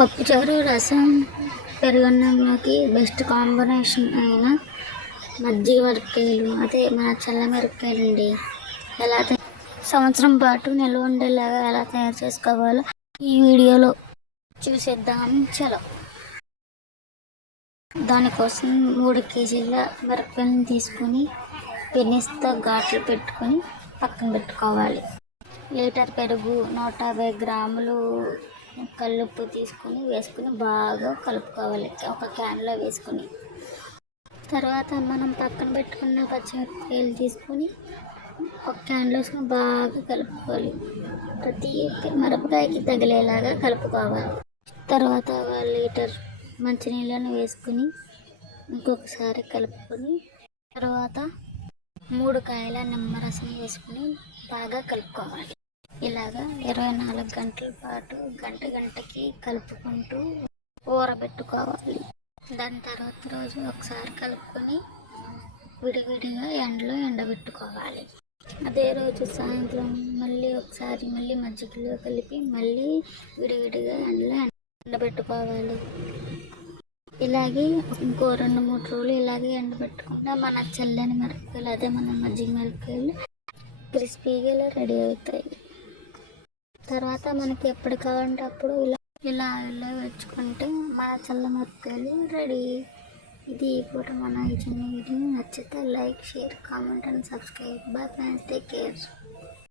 పప్పుచారు రసం పెరుగన్నంలోకి best combination అయిన మజ్జిగ మిరపకాయలు అదే మన చల్ల మిరపకాయలు అండి. ఎలా సంవత్సరం పాటు నిల్వ ఉండేలాగా ఎలా తయారు చేసుకోవాలో ఈ వీడియోలో చూసేద్దాం. చలో, దానికోసం 3 కేజీల మిరపకాయలను తీసుకొని పెనిస్తో ఘాట్లు పెట్టుకొని పక్కన పెట్టుకోవాలి. లీటర్ పెరుగు, 150 గ్రాములు కల్లుప్పు తీసుకొని వేసుకుని బాగా కలుపుకోవాలి. ఒక క్యాన్లో వేసుకొని తర్వాత మనం పక్కన పెట్టుకున్న పచ్చిమిరపకాయలు తీసుకొని ఒక క్యాన్లో వేసుకొని బాగా కలుపుకోవాలి. ప్రతి మిరపకాయకి తగిలేలాగా కలుపుకోవాలి. తర్వాత 1 లీటర్ మంచినీళ్ళను వేసుకుని ఇంకొకసారి కలుపుకొని తర్వాత 3 కాయల నిమ్మరసం వేసుకుని బాగా కలుపుకోవాలి. ఇలాగా 24 గంటల పాటు గంటకి కలుపుకుంటూ ఊరబెట్టుకోవాలి. దాని తర్వాత రోజు ఒకసారి కలుపుకొని విడివిడిగా ఎండలో ఎండబెట్టుకోవాలి. అదే రోజు సాయంత్రం మళ్ళీ ఒకసారి మజ్జిగలో కలిపి మళ్ళీ విడివిడిగా ఎండలో ఎండబెట్టుకోవాలి. ఇలాగే ఇంకో 2-3 రోజులు ఇలాగే ఎండబెట్టుకుంటే మన చల్లని మిరపకాయలు అదే మన మజ్జిగ మిరపకాయలు క్రిస్పీగా ఇలా రెడీ అవుతాయి. తర్వాత మనకి ఎప్పుడు కావాలంటే అప్పుడు ఇలా వేయించుకుంటే మన చల్ల మిరపకాయలు రెడీ. ఇది కూడా మన ఈ చిన్న వీడియో నచ్చితే like, share, comment and subscribe. Bye friends, take care.